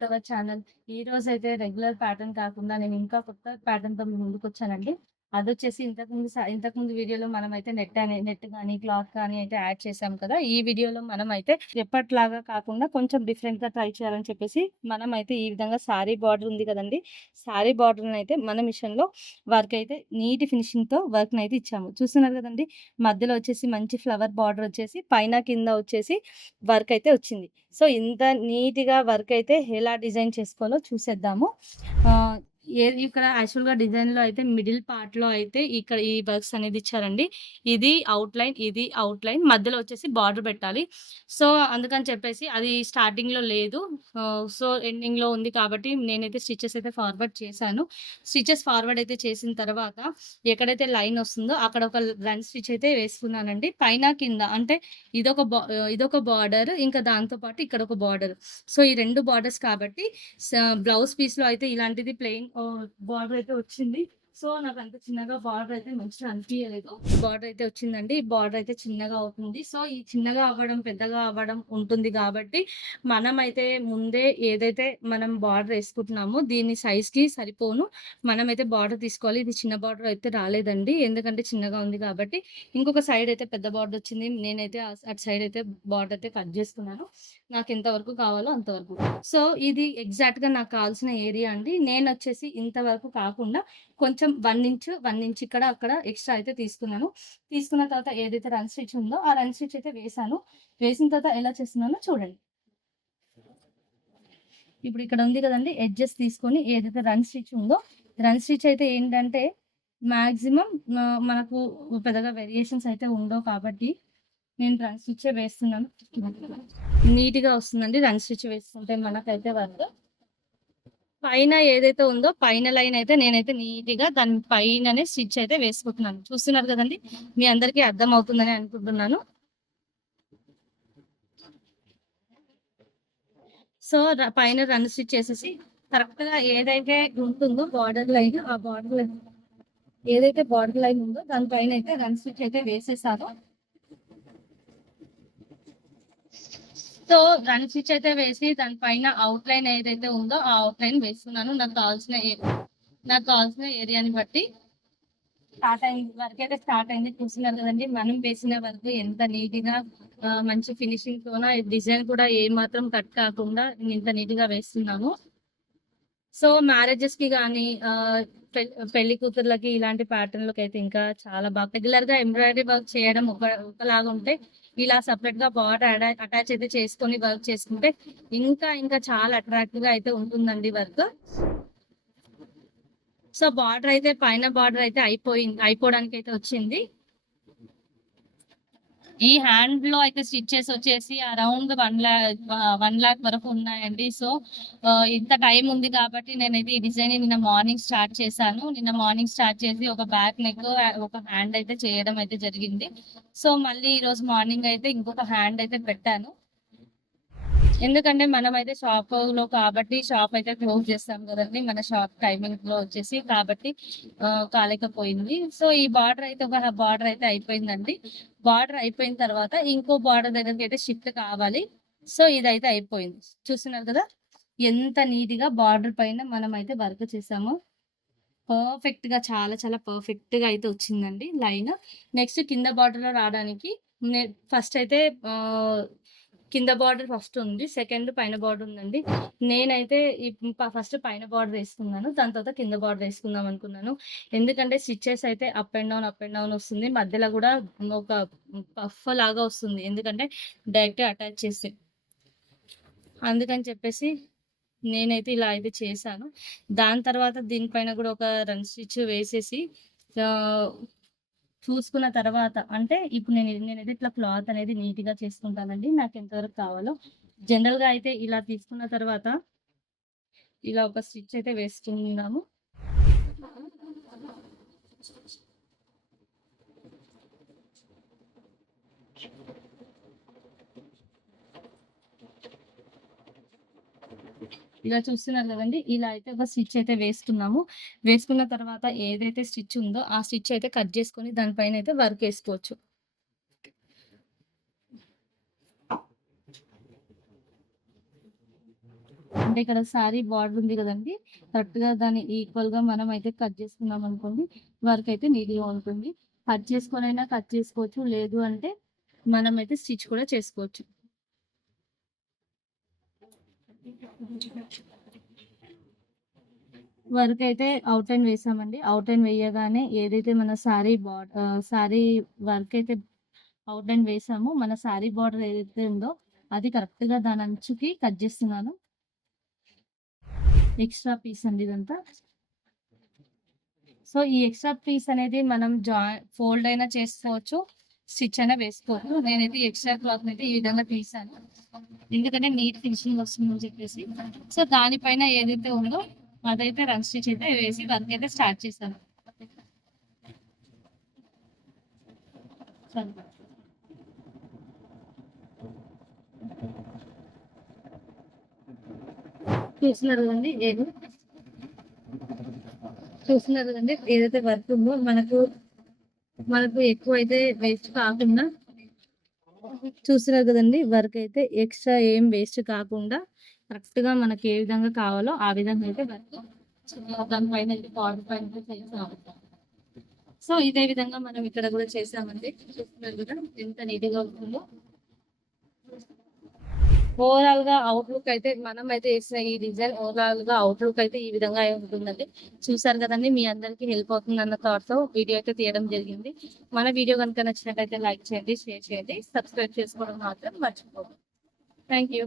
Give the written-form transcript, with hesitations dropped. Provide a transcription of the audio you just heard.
To our channel. ఈరోజైతే regular pattern కాకుండా నేను ఇంకా కొత్త ప్యాటర్న్‌తో మీ ముందుకొచ్చానండి. అదొచ్చేసి ఇంతకుముందు వీడియోలో మనమైతే నెట్ గాని, క్లాత్ కానీ అయితే యాడ్ చేసాం కదా! ఈ వీడియోలో మనమైతే ఎప్పటిలాగా కాకుండా కొంచెం డిఫరెంట్‌గా ట్రై చేయాలని చెప్పేసి మనమైతే ఈ విధంగా సారీ బార్డర్ ఉంది కదండీ! సారీ బార్డర్‌నైతే మన మిషన్‌లో వర్క్ అయితే నీట్ ఫినిషింగ్‌తో వర్క్‌నైతే ఇచ్చాము. చూస్తున్నారు కదండీ! మధ్యలో వచ్చేసి మంచి ఫ్లవర్ బార్డర్ వచ్చేసి పైన, కింద వచ్చేసి వర్క్ అయితే వచ్చింది. సో, ఇంత నీట్‌గా వర్క్ అయితే ఎలా డిజైన్ చేసుకోవాలో చూసేద్దాము. ఆహ్, ఇక్కడ యాక్చువల్‌గా డిజైన్‌లో అయితే మిడిల్ పార్ట్‌లో అయితే ఇక్కడ ఈ వర్క్స్ అనేది ఇచ్చారండి. ఇది అవుట్‌లైన్ మధ్యలో వచ్చేసి బార్డర్ పెట్టాలి. సో, అందుకని చెప్పేసి అది స్టార్టింగ్‌లో లేదు. సో, ఎండింగ్‌లో ఉంది కాబట్టి నేనైతే స్టిచెస్ అయితే ఫార్వర్డ్ చేశాను. స్టిచెస్ ఫార్వర్డ్ అయితే చేసిన తర్వాత ఎక్కడైతే లైన్ వస్తుందో అక్కడ ఒక రన్ స్టిచ్ అయితే వేసుకున్నానండి. పైన, కింద అంటే ఇదొక బార్డర్. ఇంకా దాంతో పాటు ఇక్కడొక బార్డర్. సో, ఈ 2 బార్డర్స్ కాబట్టి స బ్లౌజ్ పీస్‌లో అయితే ఇలాంటిది ప్లెయిన్ బార్డర్ అయితే వచ్చింది. సో, నాకంత చిన్నగా బార్డర్ అయితే మంచిగా అనిపియలేదు. బార్డర్ అయితే వచ్చిందండి. ఈ బార్డర్ అయితే చిన్నగా అవుతుంది. సో, ఈ చిన్నగా అవ్వడం, పెద్దగా అవ్వడం ఉంటుంది కాబట్టి మనమైతే ముందే ఏదైతే మనం బార్డర్ యేసుకుంటున్నామో దీని సైజ్‌కి సరిపోను మనమైతే బార్డర్ తీసుకోవాలి. ఇది చిన్న బార్డర్ అయితే రాలేదండి. ఎందుకంటే చిన్నగా ఉంది కాబట్టి. ఇంకొక సైడ్ అయితే పెద్ద బార్డర్ వచ్చింది. నేనైతే అటు సైడ్ అయితే బార్డర్ అయితే కట్ చేసుకున్నాను. నాకెంత వరకు కావాలో అంతవరకు. సో, ఇది ఎగ్జాక్ట్‌గా నాకు కావాల్సిన ఏరియా అండి. నేనొచ్చేసి ఇంతవరకు కాకుండా కొంచెం 1 ఇంచ్ ఇక్కడ, అక్కడ ఎక్స్‌ట్రా అయితే తీసుకున్నాను. తీసుకున్న తర్వాత ఏదైతే రన్ స్టిచ్ ఉందో, ఆ రన్ స్టిచ్ అయితే వేశాను. వేసిన తర్వాత ఎలా చేస్తున్నానో చూడండి. ఇప్పుడు ఇక్కడ ఉంది కదండీ! ఎడ్జెస్ తీసుకొని ఏదైతే రన్ స్టిచ్ ఉందో, రన్ స్టిచ్ అయితే ఏంటంటే మాక్సిమం మనకు పెద్దగా వేరియేషన్స్ అయితే ఉండవు కాబట్టి నేను రన్ స్టిచ్చే వేస్తున్నాను. నీట్‌గా వస్తుందండి రన్ స్టిచ్ వేస్తుంటే మనకైతే వర్క్. పైన ఏదైతే ఉందో పైన లైన్ అయితే నేనైతే నీట్‌గా దాని పైననే స్టిచ్ అయితే వేసుకుంటున్నాను. చూస్తున్నారు కదండీ! మీ అందరికీ అర్థమవుతుందని అనుకుంటున్నాను. సో, పైన రన్ స్టిచ్ చేసేసి కరెక్ట్‌గా ఏదైతే ఉంటుందో బార్డర్ లైన్, ఆ బార్డర్ లైన్ ఏదైతే బార్డర్ లైన్ ఉందో దాని పైనైతే రన్ స్టిచ్ అయితే వేసేసాను. సో, రన్ స్టిచ్ అయితే వేసి దాని పైన ఔట్‌లైన్ ఏదైతే ఉందో ఆ ఔట్‌లైన్ వేస్తున్నాను. నాకు కావాల్సిన ఏరియాని బట్టి వర్క్ అయితే స్టార్ట్ అయింది. చూస్తున్నారు కదండీ! మనం వేసిన వర్క్ ఎంత నీట్‌గా మంచి ఫినిషింగ్‌తోన డిజైన్ కూడా ఏమాత్రం కట్ కాకుండా ఇంత నీట్‌గా వేస్తున్నాము. సో, మ్యారేజెస్‌కి గానీ పెళ్లి కూతుర్లకి ఇలాంటి ప్యాటర్న్‌లకైతే ఇంకా చాలా బాగా రెగ్యులర్‌గా ఎంబ్రాయిడరీ వర్క్ చేయడం ఒకలాగుంటే, ఇలా సెపరేట్‌గా బార్డర్ అటాచ్ అయితే చేసుకొని వర్క్ చేసుకుంటే ఇంకా చాలా అట్రాక్టివ్‌గా అయితే ఉంటుందండి వర్క్. సో, పైన బార్డర్ అయితే అయిపోవడానికైతే వచ్చింది. ఈ హ్యాండ్‌లో అయితే స్టిచెస్ వచ్చేసి అరౌండ్ 1,00,000 వరకు ఉన్నాయండి. సో, ఇంత టైం ఉంది కాబట్టి నేనైతే ఈ డిజైన్ నిన్న మార్నింగ్ స్టార్ట్ చేశాను. నిన్న మార్నింగ్ స్టార్ట్ చేసి ఒక బ్యాక్ నెక్, ఒక హ్యాండ్ అయితే చేయడం అయితే జరిగింది. సో, మళ్ళీ ఈరోజు మార్నింగ్ అయితే ఇంకొక హ్యాండ్ అయితే పెట్టాను. ఎందుకంటే మనమైతే షాప్‌లో కాబట్టి షాప్ అయితే క్లోజ్ చేస్తాం గదండీ! మన షాప్ టైమింగ్‌లో వచ్చేసి కాబట్టి కాలేకపోయింది. సో, ఈ బార్డర్ అయితే అయిపోయిందండి. బార్డర్ అయిపోయిన తర్వాత ఇంకో బార్డర్ దగ్గరికైతే షిఫ్ట్ కావాలి. సో, ఇదైతే అయిపోయింది. చూస్తున్నారు కదా! ఎంత నీట్‌గా బార్డర్ పైన మనమైతే వర్క్ చేసామో పర్ఫెక్ట్‌గా చాలా పర్ఫెక్ట్‌గా అయితే వచ్చిందండి లైన్. నెక్స్ట్ కింద బార్డర్‌లో రావడానికి నే ఫస్ట్ అయితే ఆహ్, కింద బార్డర్ ఫస్ట్ ఉంది. సెకండ్ పైన బార్డర్ ఉందండి. నేనైతే ఫస్ట్ పైన బార్డర్ ఏసుకున్నాను. దాని తర్వాత కింద బార్డర్ ఏసుకుందాం అనుకున్నాను. ఎందుకంటే స్టిచెస్ అయితే అప్ అండ్ డౌన్ వస్తుంది. మధ్యలో గూడా ఒక పఫ్ లాగా వస్తుంది. ఎందుకంటే డైరెక్ట్‌గా అటాచ్ చేస్తే. అందుకని చెప్పేసి నేనైతే ఇలా అయితే చేశాను. దాని తర్వాత దీనిపైన గూడా ఒక రన్ స్టిచ్ వేసేసి ఆహ్, చూసుకున్న తర్వాత అంటే ఇప్పుడు నేనైతే ఇట్లా క్లాత్ అనేది నీట్‌గా చేసుకుంటానండి. నాకెంత వరకు కావాలో. జనరల్‌గా అయితే ఇలా తీసుకున్న తర్వాత ఇలా ఒక స్టిచ్ అయితే వేసుకుందాము. ఇలా చూస్తున్నారు గదండీ! ఇలా అయితే ఒక స్టిచ్ అయితే వేసుకున్నాము. వేసుకున్న తర్వాత ఏదైతే స్టిచ్ ఉందో ఆ స్టిచ్ అయితే కట్ చేసుకొని దాని పైనయితే వర్కేసుకోవచ్చు. అంటే ఇక్కడ సారీ బార్డర్ ఉంది కదండి, కరెక్ట్ గా దాన్ని ఈక్వల్ గా మనం అయితే కట్ చేసుకున్నాం అనుకోండి, వర్క్ అయితే నీట్ గా ఉంటుంది. కట్ చేసుకొని అయినా కట్ చేసుకోవచ్చు, లేదు అంటే మనం అయితే స్టిచ్ కూడా చేసుకోవచ్చు. వర్క్ అయితే అవుట్ లైన్ వేసామండి. అవుట్ లైన్ వేయగానే ఏదైతే మన సారీ వర్క్ అయితే అవుట్ లైన్ వేసామో, మన సారీ బార్డర్ ఏదైతే ఉందో అది కరెక్ట్ గా దాని అంచుకి కట్ చేస్తున్నాను. ఎక్స్ట్రా పీస్ అండి ఇదంతా. సో ఈ ఎక్స్ట్రా పీస్ అనేది మనం ఫోల్డ్ అయినా చేసుకోవచ్చు, స్టిచ్ అయినా వేసుకోవచ్చు. నేనైతే ఎక్స్ట్రా క్లాత్ అయితే ఈ విధంగా తీసాను, ఎందుకంటే నీట్ ఫినిషింగ్ వస్తుందని చెప్పేసి. సో దానిపైన ఏదైతే ఉందో అదైతే రన్ స్టిచ్ అయితే వేసి వర్క్ అయితే స్టార్ట్ చేశాను. చూస్తున్నారు కదండి, చూస్తున్నారు కదండి ఏదైతే వర్క్ ఉందో మనకు మనకు ఎక్కువ అయితే వేస్ట్ కాకుండా, చూస్తున్నారు కదండి వర్క్ అయితే ఎక్స్ట్రా ఏం వేస్ట్ కాకుండా కరెక్ట్ గా మనకి ఏ విధంగా కావాలో ఆ విధంగా అయితే వర్క్ దానిపైన అయితే బార్డర్ పైన అయితే చేసాము. సో ఇదే విధంగా మనం ఇక్కడ కూడా చేసామండి. చూస్తున్నారు కదా ఎంత నీట్ గా ఉంటుందో. ఓవరాల్ గా అవుట్లుక్ అయితే మనం అయితే వేసిన ఈ డిజైన్ ఓవరాల్ గా అవుట్లుక్ అయితే ఈ విధంగా ఉంటుందండి. చూసారు కదండి, మీ అందరికి హెల్ప్ అవుతుంది అన్న థాట్ తో వీడియో అయితే తీయడం జరిగింది. మన వీడియో కనుక నచ్చినట్లయితే లైక్ చేయండి, షేర్ చేయండి, సబ్స్క్రైబ్ చేసుకోవడం మాత్రం మర్చిపోదు. Thank you.